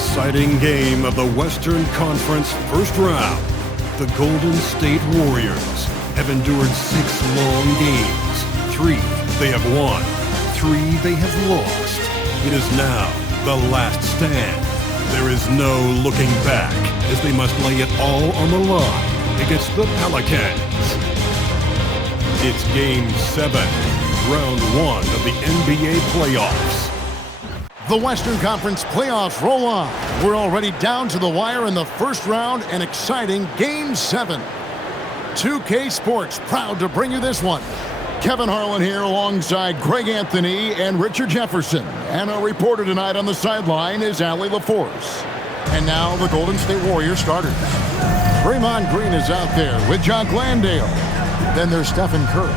deciding game of the Western Conference first round. The Golden State Warriors have endured 6 long games. 3 they have won, 3 they have lost. It is now the last stand. There is no looking back as they must lay it all on the line against the Pelicans. It's Game 7, Round 1 of the NBA playoffs. The Western Conference playoffs roll on. We're already down to the wire in the first round, an exciting Game 7. 2K Sports proud to bring you this one. Kevin Harlan here alongside Greg Anthony and Richard Jefferson. And our reporter tonight on the sideline is Allie LaForce. And now the Golden State Warriors starters. Draymond Green is out there with John Glandale. Then there's Stephen Curry.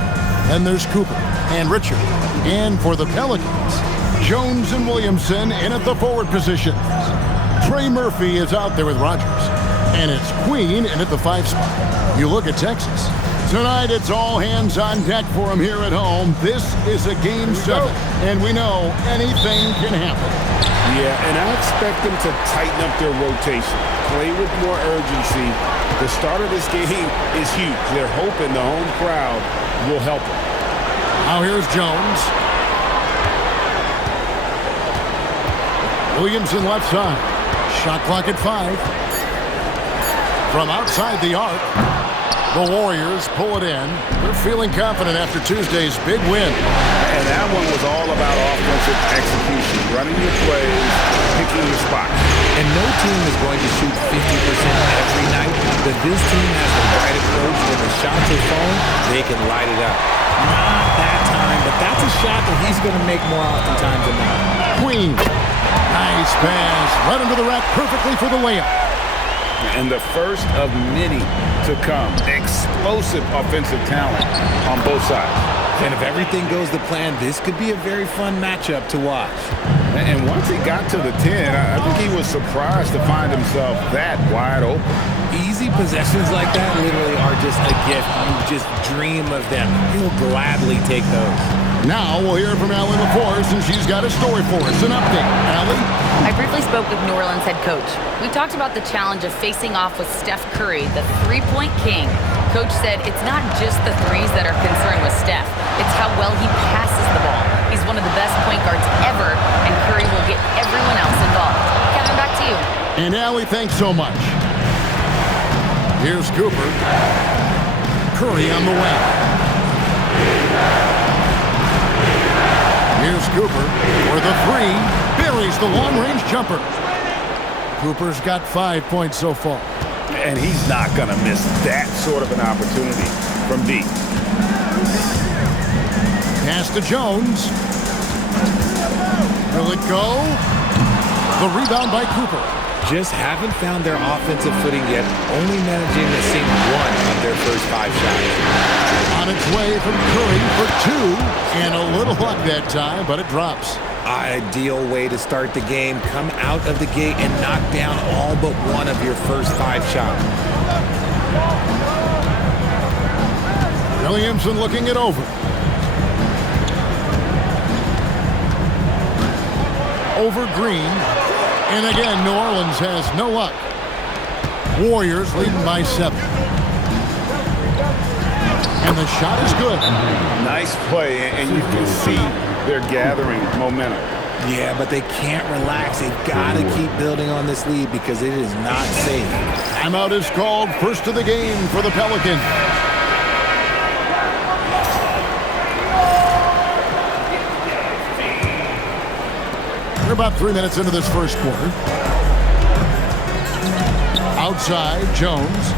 Then there's Cooper and Richard. And for the Pelicans, Jones and Williamson in at the forward positions. Trey Murphy is out there with Rogers. And it's Queen in at the 5 spot. You look at Texas. Tonight it's all hands on deck for them here at home. This is a Game 7, and we know anything can happen. Yeah, and I expect them to tighten up their rotation, play with more urgency. The start of this game is huge. They're hoping the home crowd will help them. Now here's Jones. Williamson left side. Shot clock at 5. From outside the arc, the Warriors pull it in. They're feeling confident after Tuesday's big win. And that one was all about offensive execution, running your plays, picking your spots. And no team is going to shoot 50% every night, but this team has the right approach. When the shots are falling, they can light it up. Not that time, but that's a shot that he's going to make more oftentimes than not. Queen. Nice pass. Right into the rack perfectly for the layup. And the first of many to come. Explosive offensive talent on both sides. And if everything goes to plan, this could be a very fun matchup to watch. And once he got to the 10, I think he was surprised to find himself that wide open. Easy possessions like that literally are just a gift. You just dream of them. He'll gladly take those. Now we'll hear from Allie LaForce, and she's got a story for us. An update. Allie? I briefly spoke with New Orleans head coach. We talked about the challenge of facing off with Steph Curry, the three-point king. Coach said it's not just the threes that are concerned with Steph. It's how well he passes the ball. He's one of the best point guards ever, and Curry will get everyone else involved. Kevin, back to you. And Allie, thanks so much. Here's Cooper. Curry on the wing. Here's Cooper for the 3. Buries the long-range jumper. Cooper's got 5 points so far. And he's not going to miss that sort of an opportunity from deep. Pass to Jones. Will it go? The rebound by Cooper. Just haven't found their offensive footing yet, only managing to sink 1 of their first 5 shots. On its way from Curry for 2, and a little luck that time, but it drops. Ideal way to start the game. Come out of the gate and knock down all but 1 of your first 5 shots. Williamson looking it over. Over Green. And again, New Orleans has no luck. Warriors leading by 7. And the shot is good. Nice play, and you can see they're gathering momentum. Yeah, but they can't relax. They've got to keep building on this lead because it is not safe. Timeout is called. First of the game for the Pelicans. We're about 3 minutes into this first quarter. Outside, Jones.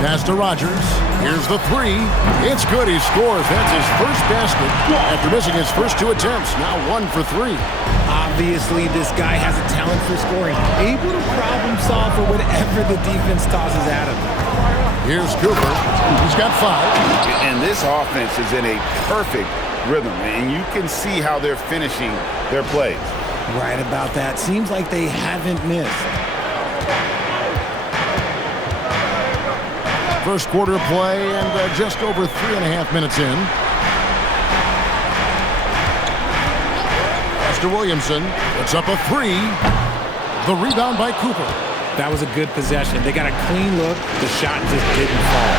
Pass to Rogers. Here's the 3. It's good. He scores. That's his first basket after missing his first 2 attempts. Now 1 for 3. Obviously, this guy has a talent for scoring. Able to problem solve for whatever the defense tosses at him. Here's Cooper. He's got 5. And this offense is in a perfect rhythm, and you can see how they're finishing their plays. Right about that. Seems like they haven't missed. First quarter of play, and just over 3.5 minutes in. to Williamson. It's up a three. The rebound by Cooper. That was a good possession. They got a clean look. The shot just didn't fall.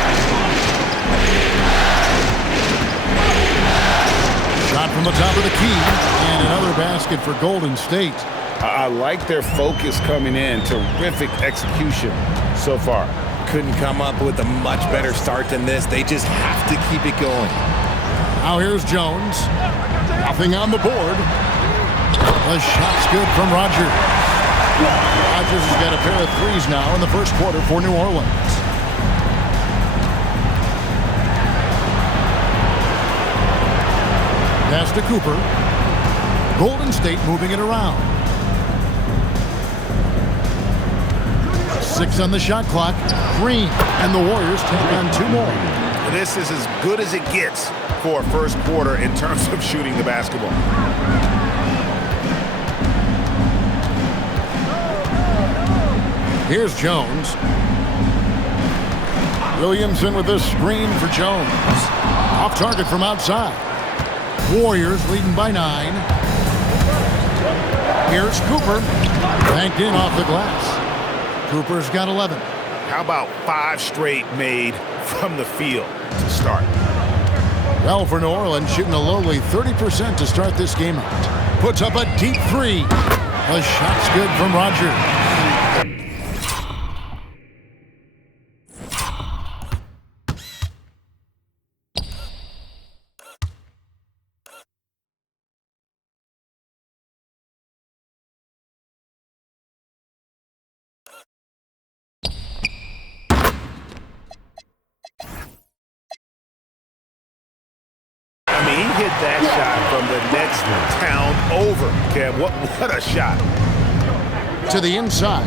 Shot from the top of the key. And another basket for Golden State. I like their focus coming in. Terrific execution so far. Couldn't come up with a much better start than this. They just have to keep it going. Now here's Jones. Nothing on the board. The shot's good from Rogers. Rogers has got a pair of threes now in the first quarter for New Orleans. Pass to Cooper. Golden State moving it around. 6 on the shot clock. Green. And the Warriors take on 2 more. This is as good as it gets for a first quarter in terms of shooting the basketball. Here's Jones. Williamson with the screen for Jones. Off target from outside. Warriors leading by 9. Here's Cooper. Banked in off the glass. Cooper's got 11. How about 5 straight made from the field to start? Well, for New Orleans, shooting a lowly 30% to start this game out. Puts up a deep 3. The shot's good from Rogers. Hit that shot from the next town over. Kev, what a shot. To the inside.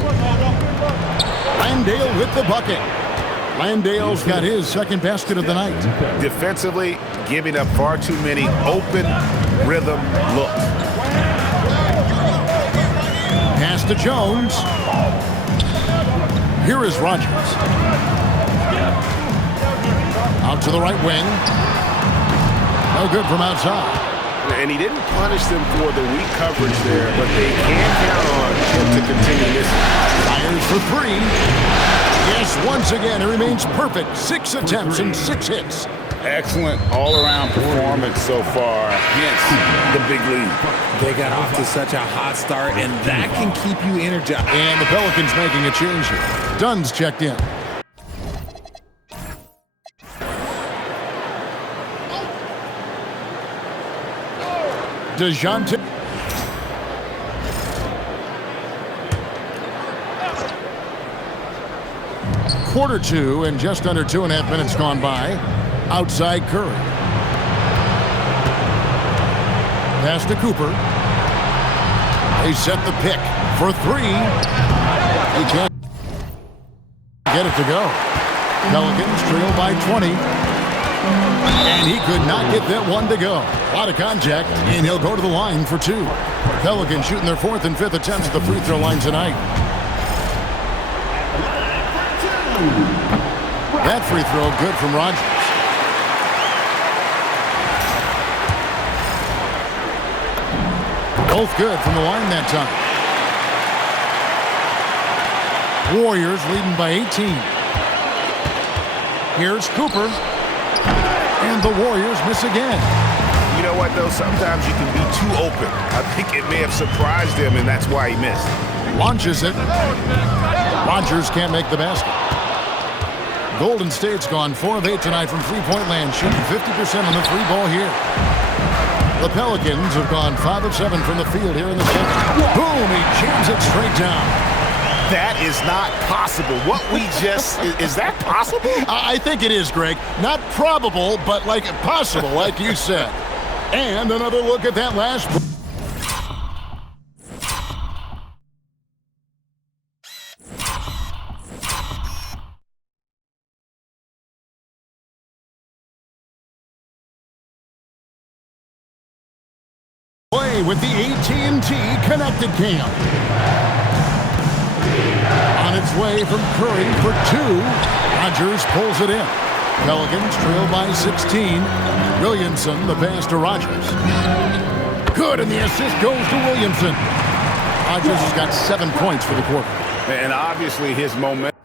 Landale with the bucket. Landale's got his second basket of the night. Defensively, giving up far too many open rhythm looks. Pass to Jones. Here is Rogers. Out to the right wing. No good from outside. And he didn't punish them for the weak coverage there, but they can count on him to continue this. Fires for 3. Yes, once again, it remains perfect. 6 attempts and 6 hits. Excellent all-around performance so far. Hence the big lead. They got off to such a hot start, and that can keep you energized. And the Pelicans making a change here. Dunn's checked in. DeJounte. Quarter 2 and just under 2.5 minutes gone by. Outside Curry. Pass to Cooper. They set the pick for 3. He can't get it to go. Pelicans trail by 20. And he could not get that one to go. A lot of contact, and he'll go to the line for 2. Pelicans shooting their 4th and 5th attempts at the free throw line tonight. That free throw good from Rogers. Both good from the line that time. Warriors leading by 18. Here's Cooper. And the Warriors miss again. You know what, though? Sometimes you can be too open. I think it may have surprised him, and that's why he missed. Launches it. Rogers can't make the basket. Golden State's gone 4 of 8 tonight from three-point land, shooting 50% on the free ball here. The Pelicans have gone 5 of 7 from the field here in the second. Boom! He jams it straight down. That is not possible. What we just... is that possible? I think it is, Greg. Not probable, but like possible, like you said. And another look at that last... play with the AT&T Connected Cam. On its way from Curry for 2. Rogers pulls it in. Pelicans trail by 16. Williamson, the pass to Rogers. Good, and the assist goes to Williamson. Rogers has got 7 points for the quarter. And obviously his momentum.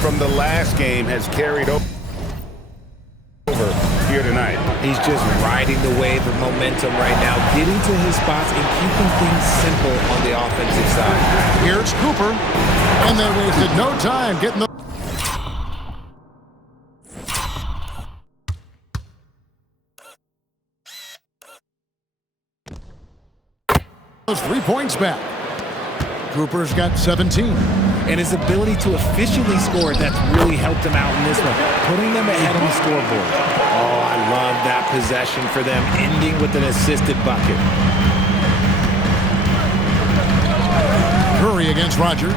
From the last game has carried over here tonight. He's just riding the wave of momentum right now, getting to his spots and keeping things simple on the offensive side. Here's Cooper, and they wasted no time getting the... those 3 points back. Cooper's got 17. And his ability to efficiently score, that's really helped him out in this one, putting them ahead on the scoreboard. Oh, I love that possession for them, ending with an assisted bucket. Curry against Rogers.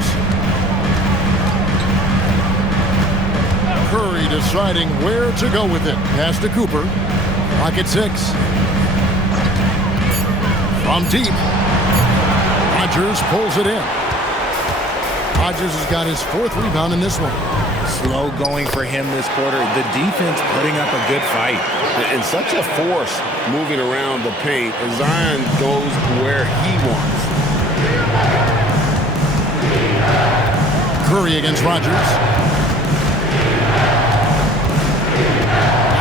Curry deciding where to go with it. Pass to Cooper. Pocket 6. From deep. Rogers pulls it in. Rogers has got his 4th rebound in this one. Slow going for him this quarter. The defense putting up a good fight. And such a force moving around the paint as Zion goes where he wants. Curry against Rogers.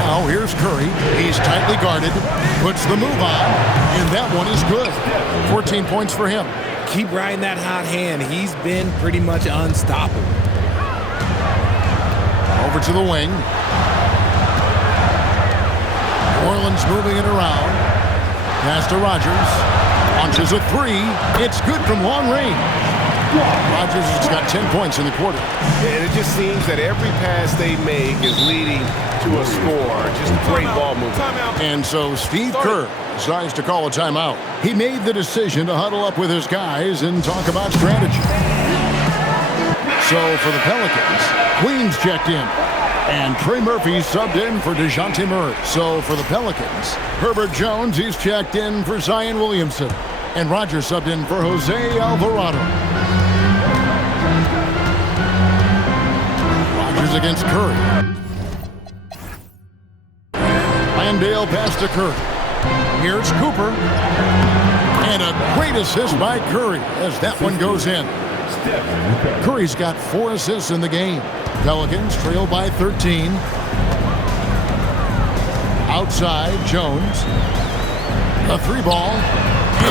Now here's Curry. He's tightly guarded. Puts the move on. And that one is good. 14 points for him. Keep riding that hot hand. He's been pretty much unstoppable. Over to the wing. New Orleans moving it around. Pass to Rogers. Launches a 3. It's good from long range. Rogers has got 10 points in the quarter. And it just seems that every pass they make is leading to a score. Just great ball movement. And so Steve Kerr decides to call a timeout. He made the decision to huddle up with his guys and talk about strategy. So for the Pelicans, Queens checked in. And Trey Murphy subbed in for DeJounte Murray. So for the Pelicans, Herbert Jones, he's checked in for Zion Williamson. And Rogers subbed in for Jose Alvarado. Rogers against Curry. Landale pass to Curry. Here's Cooper. And a great assist by Curry as that one goes in. Curry's got 4 assists in the game. Pelicans trail by 13. Outside, Jones. A 3 ball.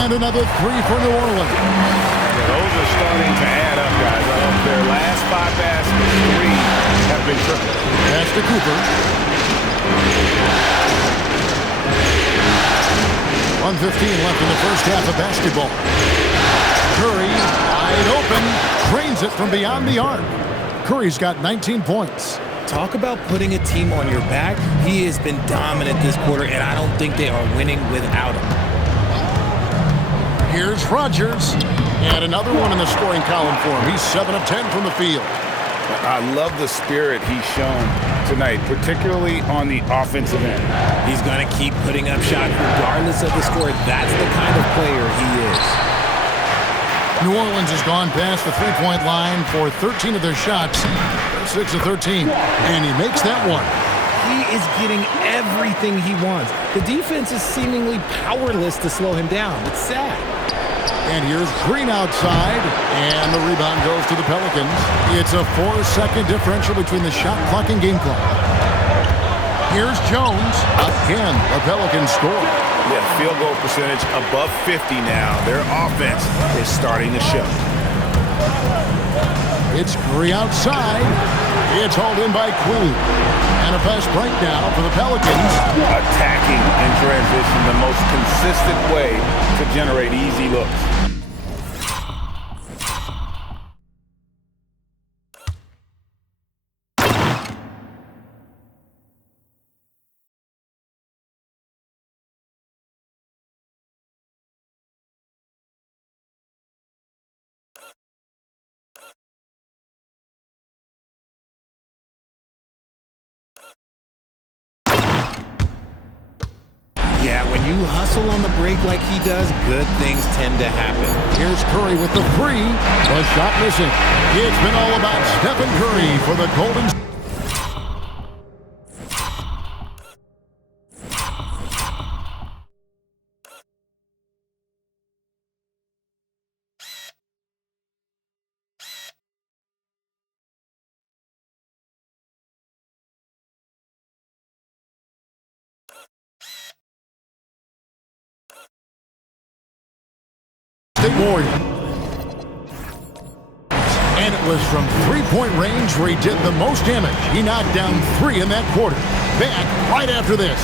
And another 3 for New Orleans. Yeah, those are starting to add up, guys. Their last 5 baskets, 3 have been triple. Pass to Cooper. 1:15 left in the first half of basketball. Curry, wide open, drains it from beyond the arc. Curry's got 19 points. Talk about putting a team on your back. He has been dominant this quarter, and I don't think they are winning without him. Here's Rogers. And another one in the scoring column for him. He's 7 of 10 from the field. I love the spirit he's shown tonight, particularly on the offensive end. He's going to keep putting up shots regardless of the score. That's the kind of player he is. New Orleans has gone past the three-point line for 13 of their shots. 6 of 13. And he makes that one. He is getting everything he wants. The defense is seemingly powerless to slow him down. It's sad. And here's Green outside, and the rebound goes to the Pelicans. It's a 4-second differential between the shot clock and game clock. Here's Jones. Again, the Pelicans score. Yeah, field goal percentage above 50 now. Their offense is starting to show. It's Curry outside. It's hauled in by Queen. And a fast break now for the Pelicans. Attacking in transition, the most consistent way to generate easy looks. you hustle on the break like he does, good things tend to happen. Here's Curry with the three. The shot missing. It's been all about Stephen Curry for the Golden State. Warriors. And it was from three-point range where he did the most damage. He knocked down 3 in that quarter. Back right after this.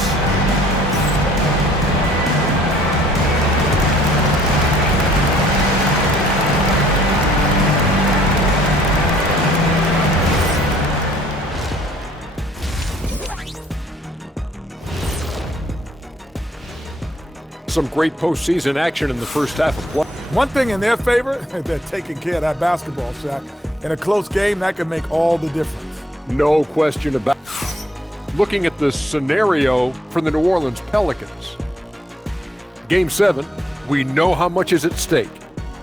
Some great postseason action in the first half of play. One thing in their favor, they're taking care of that basketball shot. In a close game, that can make all the difference. No question about it. Looking at the scenario for the New Orleans Pelicans. Game 7, we know how much is at stake.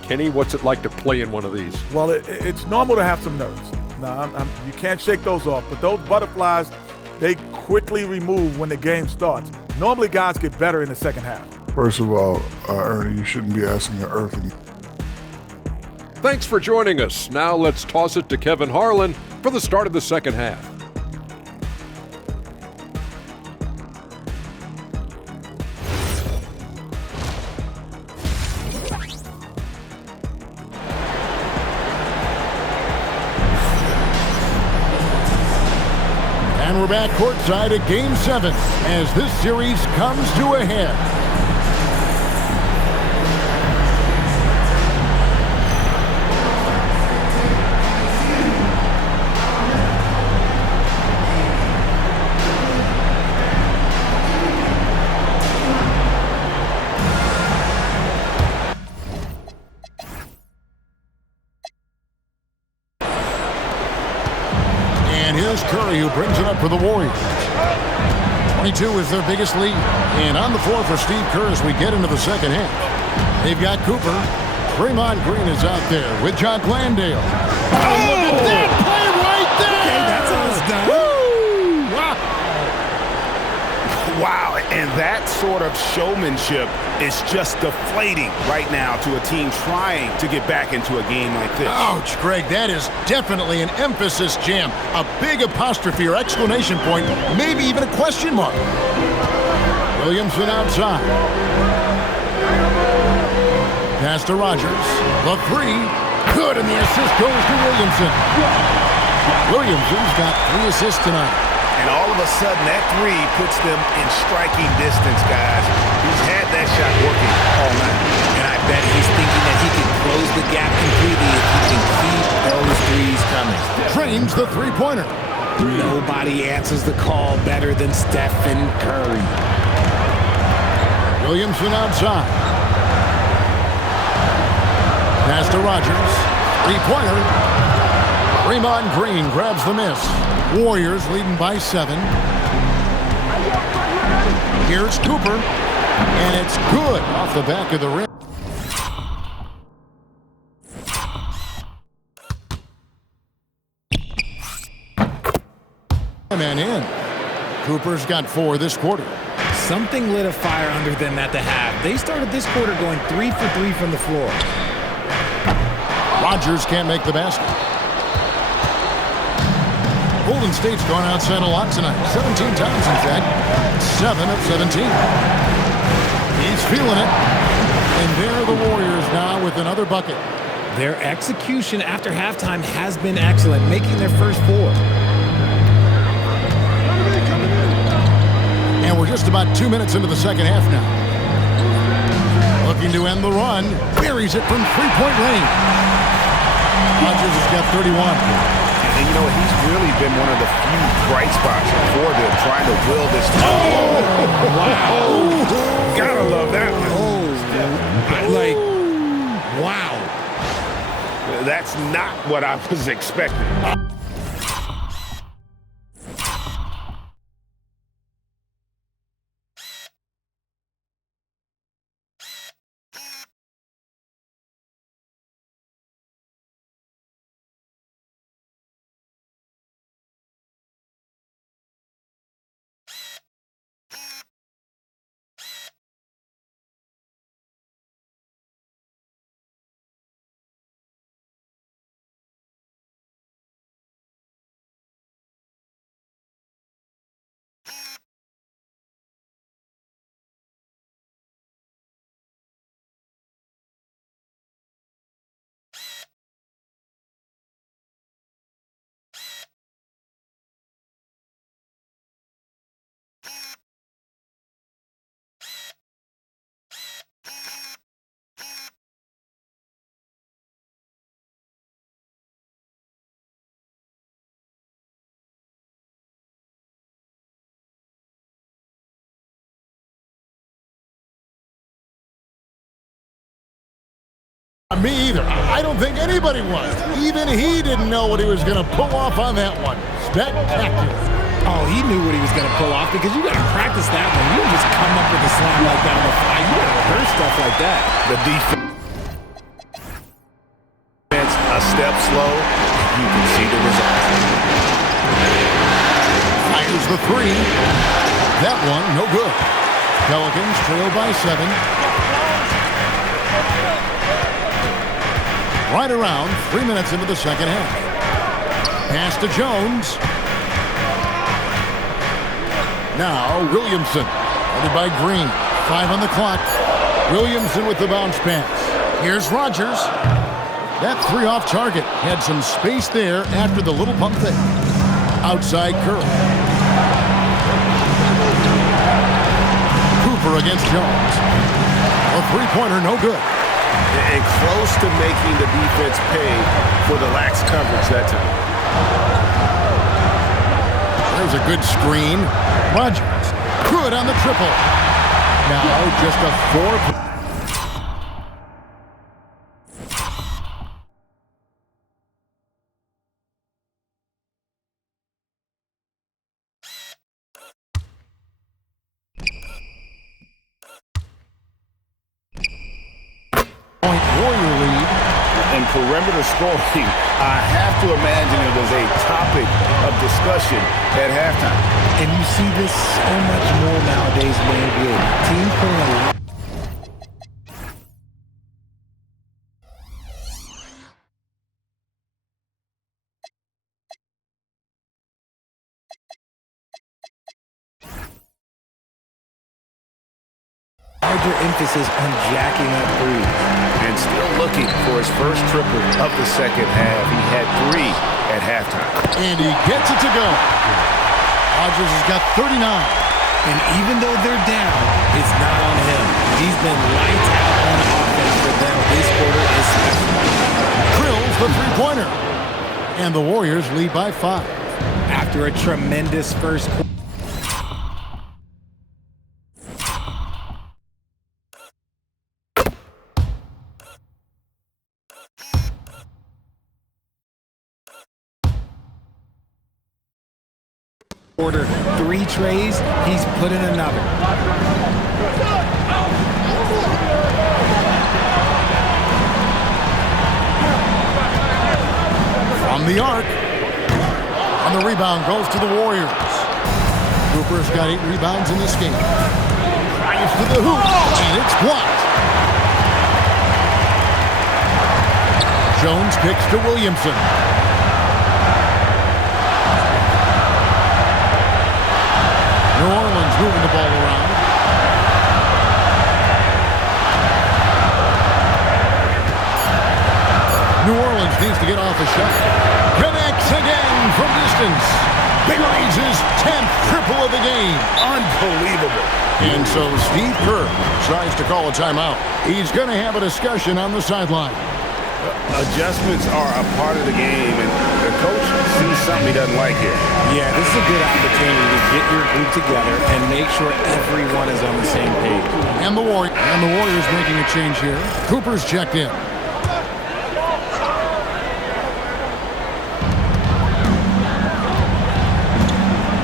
Kenny, what's it like to play in one of these? Well, it's normal to have some nerves. Now, you can't shake those off, but those butterflies, they quickly remove when the game starts. Normally, guys get better in the second half. First of all, Ernie, you shouldn't be asking an earthly. Thanks for joining us. Now let's toss it to Kevin Harlan for the start of the second half. And we're back courtside at Game 7 as this series comes to a head. Curry, who brings it up for the Warriors. 22 is their biggest lead. And on the floor for Steve Kerr as we get into the second half. They've got Cooper. Draymond Green is out there with John Glandale. Oh, look at that play right there! Okay, that's how it's done. Woo! Wow. Wow, and that sort of showmanship is just deflating right now to a team trying to get back into a game like this. Ouch, Greg, that is definitely an emphasis jam. A big apostrophe or exclamation point, maybe even a question mark. Williamson outside. Pass to Rogers. The three. Good, and the assist goes to Williamson. Williamson's got 3 assists tonight. And all of a sudden, that three puts them in striking distance, guys. He's had that shot working all night. And I bet he's thinking that he can close the gap completely if he can keep those threes coming. Trains the three-pointer. Nobody answers the call better than Stephen Curry. Williamson outside. Pass to Rogers. Three-pointer. Draymond Green grabs the miss. Warriors leading by 7. Here's Cooper. And it's good off the back of the rim. And in. Cooper's got 4 this quarter. Something lit a fire under them at the half. They started this quarter going 3 for 3 from the floor. Rogers can't make the basket. Golden State's gone outside a lot tonight. 17 times, in fact. 7 of 17. He's feeling it. And there are the Warriors now with another bucket. Their execution after halftime has been excellent, making their first 4. And we're just about 2 minutes into the second half now. Looking to end the run. Buries it from three-point range. Rogers has got 31. And you know, he's really been one of the few bright spots for them trying to will this team. Oh, wow. Gotta love that one. Wow. That's not what I was expecting. Me either. I don't think anybody was. Even he didn't know what he was going to pull off on that one. Spectacular. Oh, he knew what he was going to pull off because you got to practice that one. You don't just come up with a slam like that on the fly. You got to rehearse stuff like that. The defense a step slow. You can see the result. Fires the three. That one, no good. Pelicans trail by 7. Right around 3 minutes into the second half. Pass to Jones. Now Williamson, headed by Green. 5 on the clock. Williamson with the bounce pass. Here's Rogers. That 3 off target. Had some space there after the little pump fake. Outside Curry. Cooper against Jones. A three-pointer, no good. And close to making the defense pay for the lax coverage that time. There's a good screen. Rogers, good on the triple. Now just a 4. Warrior lead. And perimeter scoring, I have to imagine it was a topic of discussion at halftime. And you see this so much more nowadays in the NBA. Teams playing a lot. Larger emphasis on jacking up threes. And still looking for his first triple of the second half. He had 3 at halftime. And he gets it to go. Rogers has got 39. And even though they're down, it's not on him. He's been lights out on offense for them this quarter especially. Drills the three-pointer. And the Warriors lead by 5. After a tremendous first quarter. Order 3 trays, he's put in another. From the arc. And the rebound goes to the Warriors. Cooper's got 8 rebounds in this game. Drives to the hoop, and it's blocked. Jones kicks to Williamson. New Orleans moving the ball around. New Orleans needs to get off a shot. Connects again from distance. Big leads his 10th triple of the game. Unbelievable. And so Steve Kerr tries to call a timeout. He's going to have a discussion on the sideline. Adjustments are a part of the game, and the coach sees something he doesn't like here. Yeah, this is a good opportunity to get your group together and make sure everyone is on the same page. And the Warriors making a change here. Cooper's checked in.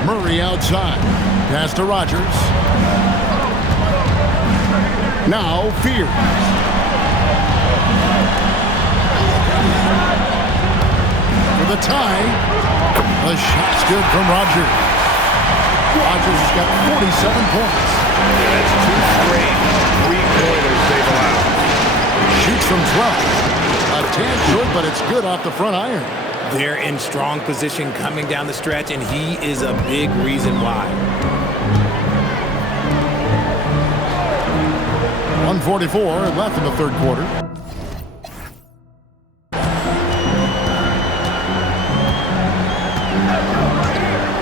Murray outside. Pass to Rogers. Now Fears. For the tie. The shot's good from Rogers. Rogers has got 47 points. That's 2 straight 3-pointers they've allowed. Shoots from 12. A tad short, but it's good off the front iron. They're in strong position coming down the stretch, and he is a big reason why. 1:44 left in the third quarter.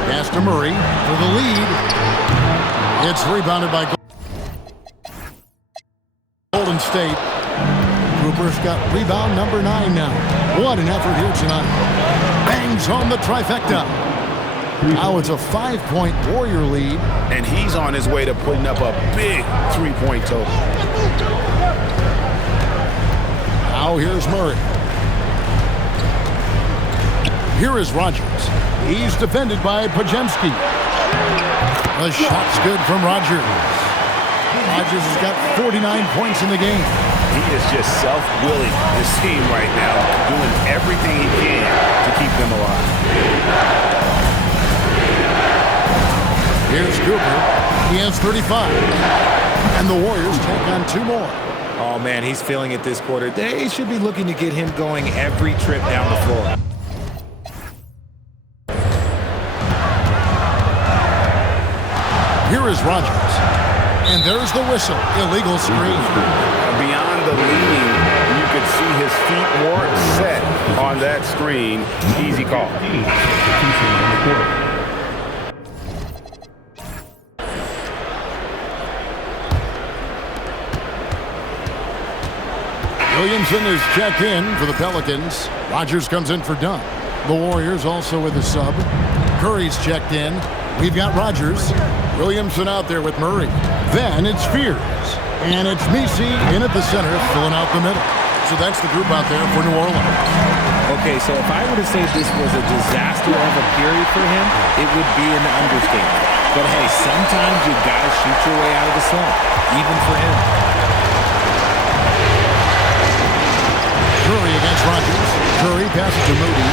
Pass to Murray for the lead. It's rebounded by Golden State. Cooper's got rebound number 9 now. What an effort here tonight. Bangs home the trifecta. Now it's a 5-point Warrior lead. And he's on his way to putting up a big 3-point total. Now Now here's Murray. Here is Rogers. He's defended by Pajemski. The shot's good from Rogers. Rogers has got 49 points in the game. He is just self-willing this team right now, doing everything he can to keep them alive. Here's Cooper. He has 35. And the Warriors take on 2 more. Oh, man, he's feeling it this quarter. They should be looking to get him going every trip down the floor. Here is Rogers. And there's the whistle. Illegal screen. Beyond the leaning, you could see his feet weren't set on that screen. Easy call. Williamson is checked in for the Pelicans. Rogers comes in for Dunn. The Warriors also with a sub. Curry's checked in. We've got Rogers. Williamson out there with Murray. Then it's Fears. And it's Misi in at the center, filling out the middle. So that's the group out there for New Orleans. Okay, so if I were to say this was a disaster of a period for him, it would be an understatement. But hey, sometimes you gotta shoot your way out of the slump, even for him. Curry against Rogers. Curry passes to Moody.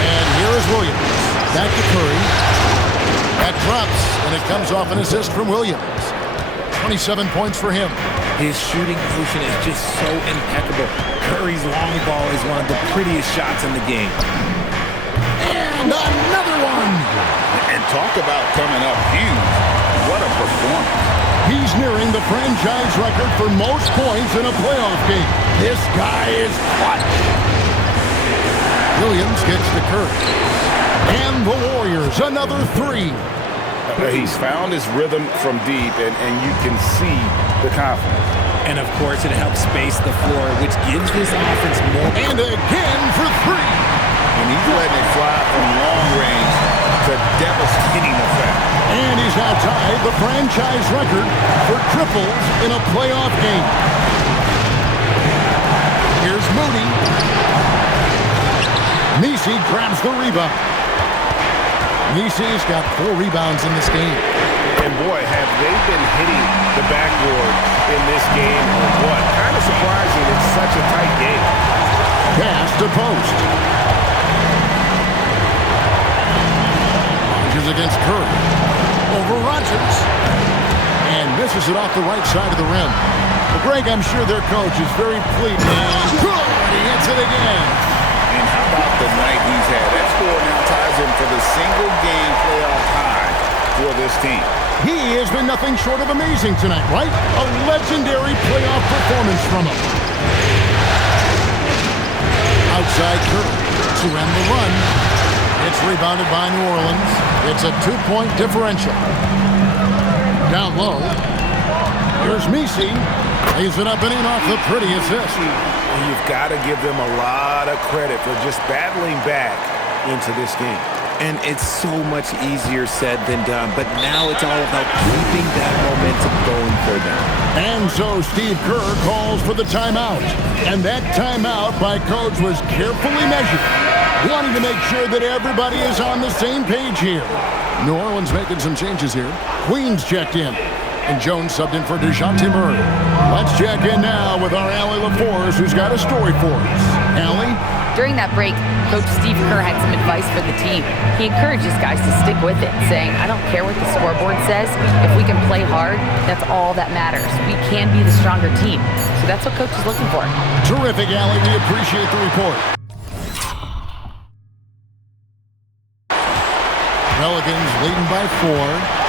And here is Williams. Back to Curry. That drops, and it comes off an assist from Williams. 27 points for him. His shooting motion is just so impeccable. Curry's long ball is one of the prettiest shots in the game. And another one! And talk about coming up huge. What a performance. He's nearing the franchise record for most points in a playoff game. This guy is clutch. Williams gets to Curry. And the Warriors, another 3. He's found his rhythm from deep, and you can see the confidence. And, of course, it helps space the floor, which gives this offense more. And again for 3. And he's letting it fly from long range to devastating effect. And he's now tied the franchise record for triples in a playoff game. Here's Moody. Misi grabs the rebound. Misi's got 4 rebounds in this game. And boy, have they been hitting the backboard in this game or what? Kind of surprising it's such a tight game. Pass to post. Rogers against Curry. Over Rogers. And misses it off the right side of the rim. Well, Greg, I'm sure their coach is very pleased. And good! He hits it again. And how about the night he's had? That score now ties him for the single-game playoff high for this team. He has been nothing short of amazing tonight, right? A legendary playoff performance from him. Outside Curry to end the run. It's rebounded by New Orleans. It's a 2-point differential. Down low. Here's Misi. Lays it up and in off the pretty assist. You've got to give them a lot of credit for just battling back into this game. And it's so much easier said than done, but now it's all about keeping that momentum going for them. And so Steve Kerr calls for the timeout. And that timeout by Coach was carefully measured, wanting to make sure that everybody is on the same page here. New Orleans making some changes here. Queens checked in. And Jones subbed in for DeJounte Murray. Let's check in now with our Allie LaForce, who's got a story for us. Allie? During that break, Coach Steve Kerr had some advice for the team. He encourages guys to stick with it, saying, I don't care what the scoreboard says. If we can play hard, that's all that matters. We can be the stronger team. So that's what Coach is looking for. Terrific, Allie. We appreciate the report. Pelicans leading by 4.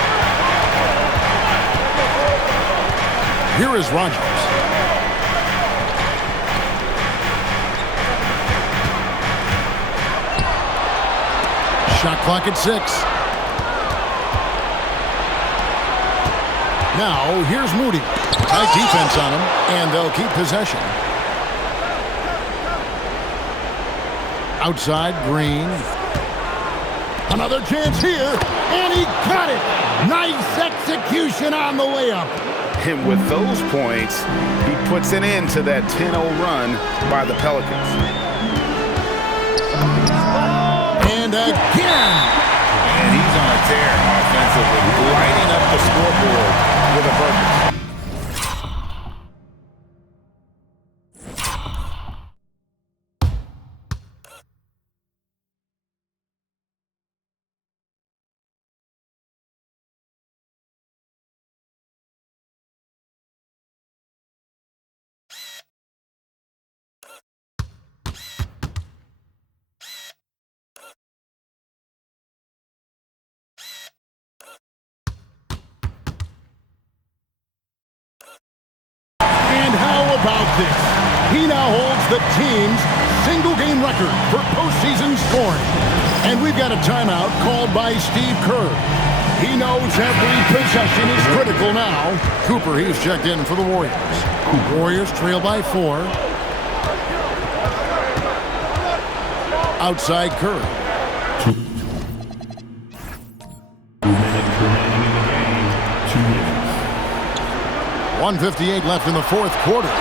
Here is Rogers. Shot clock at 6. Now, here's Moody. Tight defense on him, and they'll keep possession. Outside, Green. Another chance here, and he got it. Nice execution on the layup. And with those points, he puts an end to that 10-0 run by the Pelicans. And again. And he's on a tear offensively, lighting up the scoreboard with a burger. And how about this? He now holds the team's single-game record for postseason scoring. And we've got a timeout called by Steve Kerr. He knows every possession is critical now. Cooper, he's checked in for the Warriors. Warriors trail by 4. Outside Kerr. 2 minutes remaining in the game. 2 minutes. 1:58 left in the fourth quarter.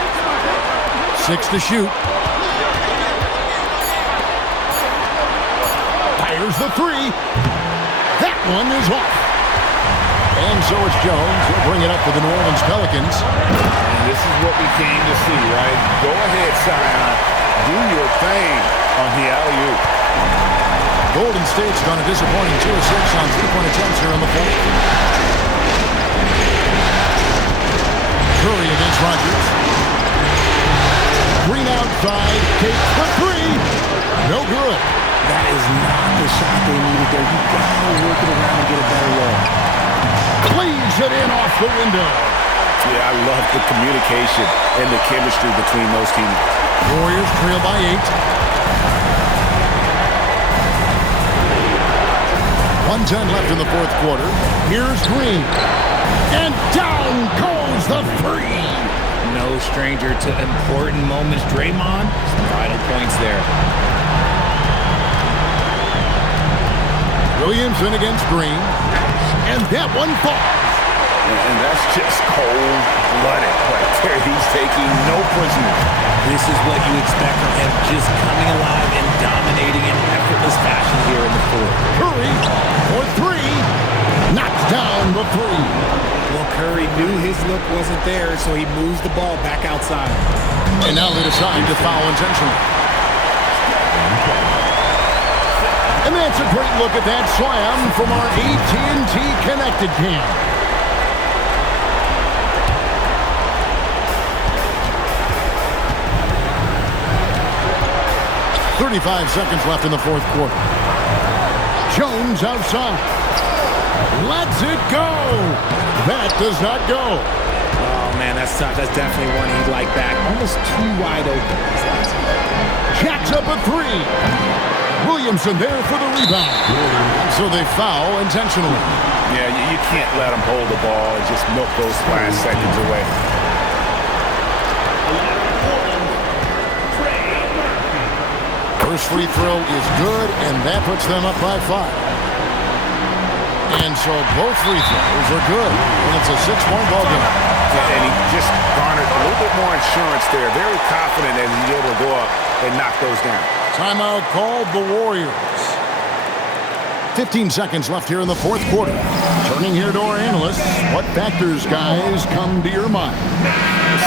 6 to shoot. Fires the 3. That one is off. And so it's Jones. He'll bring it up for the New Orleans Pelicans. And this is what we came to see, right? Go ahead, Zion. Do your thing on the alley-oop. Golden State's gone a disappointing 2 of 6 on 3-point attempts here in the fourth. Curry against Rodgers. Green outside. Takes the 3. No good. That is not the shot they needed there. You gotta work it around and get a better look. Cleaves it in off the window. Yeah, I love the communication and the chemistry between those teams. Warriors trail by 8. 1:10 left in the fourth quarter. Here's Green. And down goes the 3. No stranger to important moments. Draymond, some vital points there. Williamson against Green. And that one falls. And that's just cold-blooded right there. He's taking no prisoners. This is what you expect from him, just coming alive and dominating in effortless fashion here in the fourth. Curry for 3. Knocks down the 3. Well, Curry knew his look wasn't there, so he moves the ball back outside. And now they decide to foul intentionally. And that's a great look at that slam from our AT&T Connected cam. .35 seconds left in the fourth quarter. Jones outside. Lets it go. That does not go. Oh, man, that's tough. That's definitely one he'd like back. Almost too wide open. Jacks up a 3. Williamson there for the rebound. So they foul intentionally. Yeah, you can't let them hold the ball and just milk those last seconds away. First free throw is good, and that puts them up by 5. And so both free throws are good, and it's a 6-point ball game. Yeah, and he just garnered a little bit more insurance there. Very confident that he's able to go up and knock those down. Timeout called the Warriors. 15 seconds left here in the fourth quarter. Turning here to our analysts, what factors, guys, come to your mind?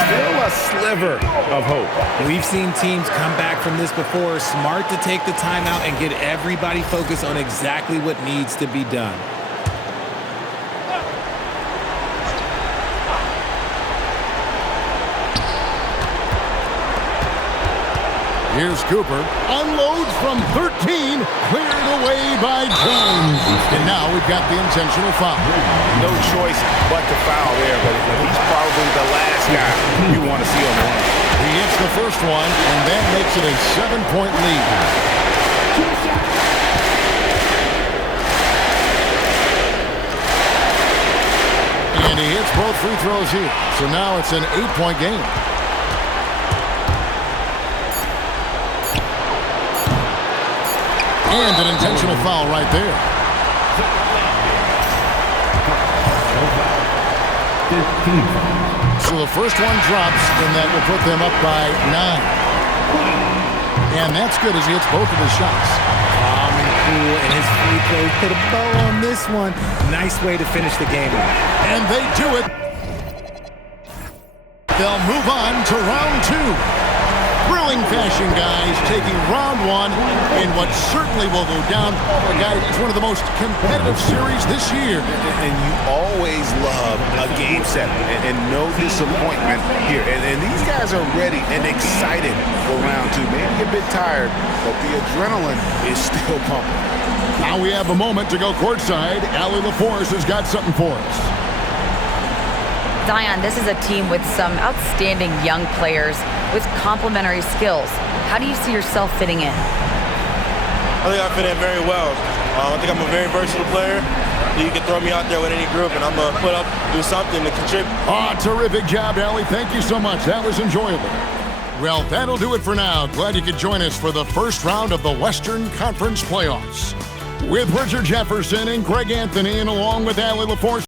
Still a sliver of hope. We've seen teams come back from this before. Smart to take the timeout and get everybody focused on exactly what needs to be done. Here's Cooper. Unloads from 13. Cleared away by Jones. And now we've got the intentional foul. No choice but to foul there, but he's probably the last guy you want to see on the line. He hits the first one, and that makes it a 7-point lead. And he hits both free throws here. So now it's an 8-point game. And an intentional foul right there. 15 fouls. So the first one drops, and that will put them up by 9. And that's good as he hits both of his shots. Calm and cool, and his free throw put a bow on this one. Nice way to finish the game. And they do it. They'll move on to round 2. Thrilling fashion, guys, taking round 1 in what certainly will go down. Guys, it's one of the most competitive series this year. And you always love a game 7 and no disappointment here. And these guys are ready and excited for round 2. Maybe a bit tired, but the adrenaline is still pumping. Now we have a moment to go courtside. Allie LaForce has got something for us. Zion, this is a team with some outstanding young players with complementary skills. How do you see yourself fitting in? I think I fit in very well. I think I'm a very versatile player. You can throw me out there with any group, and I'm going to put up, do something to contribute. Terrific job, Allie. Thank you so much. That was enjoyable. Well, that'll do it for now. Glad you could join us for the first round of the Western Conference playoffs. With Richard Jefferson and Greg Anthony, and along with Allie LaForce